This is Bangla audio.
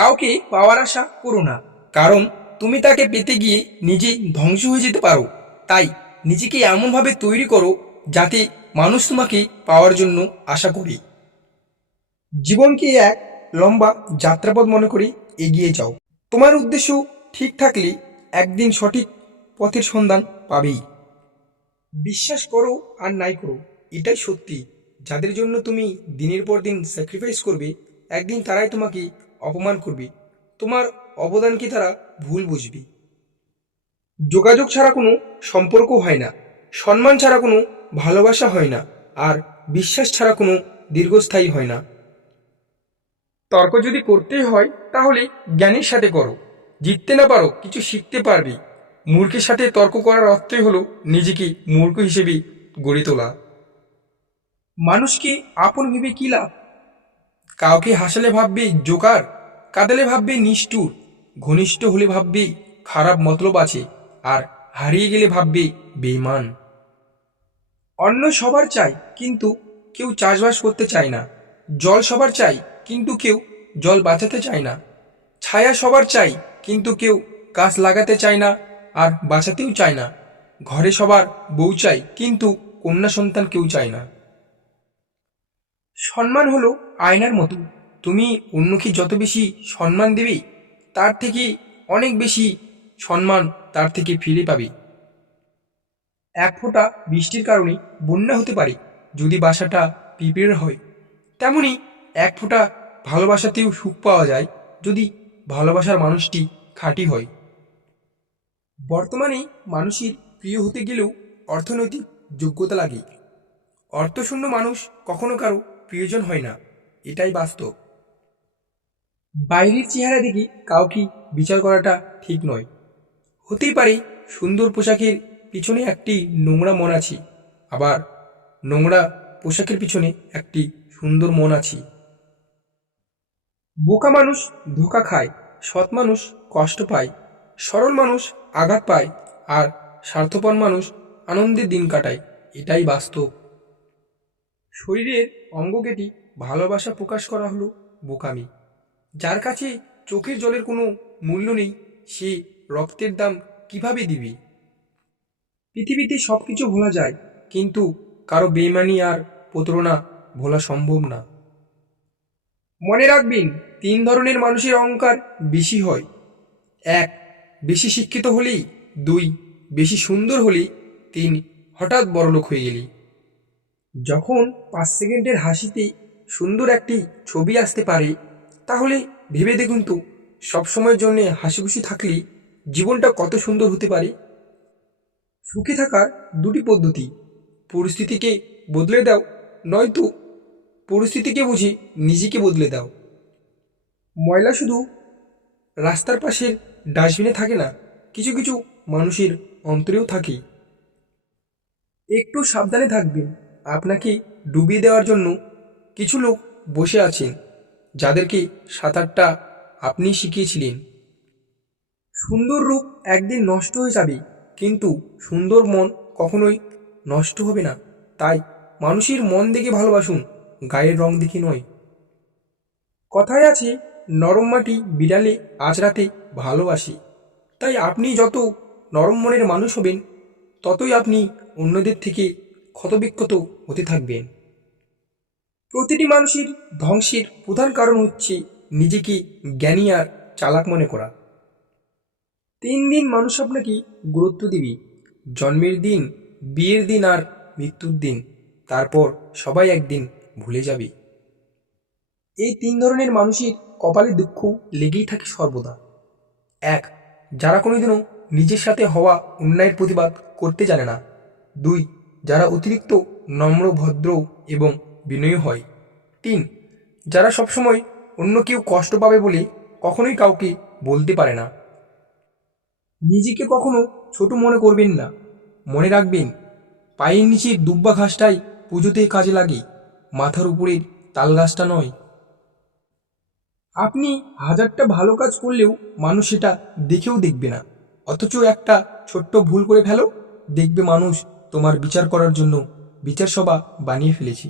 কাউকে পাওয়ার আশা করো না, কারণ তুমি তাকে পেতে গিয়ে নিজে ধ্বংস হয়ে যেতে পারো। তাই নিজেকে এমনভাবে তৈরি করো যাতে মানুষ তোমাকে পাওয়ার জন্য আশা করে। জীবনকে এক লম্বা যাত্রাপথ মনে করে এগিয়ে যাও। তোমার উদ্দেশ্য ঠিক থাকলে একদিন সঠিক পথের সন্ধান পাবেই। বিশ্বাস করো আর নাই করো, এটাই সত্যি। যাদের জন্য তুমি দিনের পর দিন স্যাক্রিফাইস করবে, একদিন তারাই তোমাকে অপমান করবে। তোমার অবদানকে তারা ভুল বুঝবে। যোগাযোগ ছাড়া কোনো সম্পর্ক হয় না, সম্মান ছাড়া কোনো ভালোবাসা হয় না, আর বিশ্বাস ছাড়া কোনো দীর্ঘস্থায়ী হয় না। তর্ক যদি করতেই হয় তাহলে জ্ঞানীর সাথে করো। জিততে না পারো কিছু শিখতে পারবে। মূর্খের সাথে তর্ক করার অর্থই হলো নিজেকে মূর্খ হিসেবে গড়ে তোলা। মানুষকে আপন ভেবে কি লাভ? কাউকে হাসালে ভাববে জোকার, কাঁদালে ভাববে নিষ্ঠুর, ঘনিষ্ঠ হলে ভাববে খারাপ মতলব আছে, আর হারিয়ে গেলে ভাববে বেঈমান। অন্ন সবার চাই, কিন্তু কেউ চাষবাস করতে চায় না। জল সবার চাই, কিন্তু কেউ জল বাঁচাতে চায় না। ছায়া সবার চাই, কিন্তু কেউ গাছ লাগাতে চায় না আর বাঁচাতেও চায় না। ঘরে সবার বউ চাই, কিন্তু কন্যা সন্তান কেউ চায় না। সম্মান হলো আয়নার মতো। তুমি অন্যকে যত বেশি সম্মান দেবে, তার থেকে অনেক বেশি সম্মান তার থেকে ফিরে পাবে। এক ফোঁটা বৃষ্টির কারণে বন্যা হতে পারে যদি বাসাটা পিঁপড়ের হয়, তেমনি এক ফোঁটা ভালোবাসাতেও সুখ পাওয়া যায় যদি ভালোবাসার মানুষটি খাঁটি হয়। বর্তমানে মানুষের প্রিয় হতে গেলেও অর্থনৈতিক যোগ্যতা লাগে। অর্থশূন্য মানুষ কখনো কারো প্রিয়জন হয় না, এটাই বাস্তব। বাইরের চেহারা দেখে কাউকে বিচার করাটা ঠিক নয়। হতেই পারে সুন্দর পোশাকের পিছনে একটি নোংরা মন আছে, আবার নোংরা পোশাকের পিছনে একটি সুন্দর মন আছে। বোকা মানুষ ধোঁকা খায়, সৎ মানুষ কষ্ট পায়, সরল মানুষ আঘাত পায়, আর স্বার্থপর মানুষ আনন্দের দিন কাটায়, এটাই বাস্তব। শরীরের অঙ্গ কেটে ভালোবাসা প্রকাশ করা হলো বোকামি। যার কাছে চোখের জলের কোনো মূল্য নেই, সে রক্তের দাম কিভাবে দিবে? পৃথিবীতে সব কিছু ভোলা যায়, কিন্তু কারো বেইমানি আর প্রতারণা ভোলা সম্ভব না। মনে রাখবেন, তিন ধরনের মানুষের অহংকার বেশি হয়। এক, বেশি শিক্ষিত হলেই। দুই, বেশি সুন্দর হলেই। তিন, হঠাৎ বড়লোক হয়ে গেলি। যখন 5 সেকেন্ডের হাসিতে সুন্দর একটি ছবি আসতে পারে, তাহলে ভেবে দেখুন তো, সবসময়ের জন্যে হাসি খুশি থাকলে জীবনটা কত সুন্দর হতে পারে। সুখী থাকার দুটি পদ্ধতি: পরিস্থিতিকে বদলে দাও, নয়তো পরিস্থিতিকে বুঝে নিজেকে বদলে দাও। ময়লা শুধু রাস্তার পাশের ডাস্টবিনে থাকে না, কিছু কিছু মানুষের অন্তরেও থাকে। একটু সাবধানে থাকবেন, আপনাকে ডুবিয়ে দেওয়ার জন্য কিছু লোক বসে আছেন, যাদেরকে সাঁতারটা আপনি শিখিয়েছিলেন। সুন্দর রূপ একদিন নষ্ট হয়ে যাবে, কিন্তু সুন্দর মন কখনোই নষ্ট হবে না। তাই মানুষের মন দেখে ভালোবাসুন, গায়ের রং দেখে নয়। কথায় আছে, নরম মাটি বিড়ালে আঁচড়াতে ভালোবাসে। তাই আপনি যত নরম মনের মানুষ হবেন, ততই আপনি অন্যদের থেকে ক্ষতবিক্ষত হতে থাকবেন। প্রতিটি মানুষের ধ্বংসের প্রধান কারণ হচ্ছে নিজেকে জ্ঞানী আর চালাক মনে করা। 3 দিন মানুষ আপনাকে গুরুত্ব দিবে: জন্মের দিন, বিয়ের দিন আর মৃত্যুর দিন। তারপর সবাই একদিন ভুলে যাবে। এই 3 ধরনের মানুষের কপালে দুঃখ লেগেই থাকে সর্বদা। এক, যারা কোনোদিনও নিজের সাথে হওয়া অন্যায়ের প্রতিবাদ করতে জানে না। 2, যারা অতিরিক্ত নম্র, ভদ্র এবং বিনয়ী হয়। 3, যারা সবসময় অন্য কেউ কষ্ট পাবে বলে কখনোই কাউকে বলতে পারে না। নিজেকে কখনো ছোট মনে করবেন না। মনে রাখবেন, পায়ের নিচের দুব্বা ঘাসটাই পুজোতে কাজে লাগে, মাথার উপরের তাল গাছটা নয়। আপনি হাজারটা ভালো কাজ করলেও মানুষ সেটা দেখেও দেখবে না, অথচ একটা ছোট্ট ভুল করে ফেলো, দেখবে মানুষ তোমার বিচার করার জন্য বিচার সভা বানিয়ে ফেলেছে।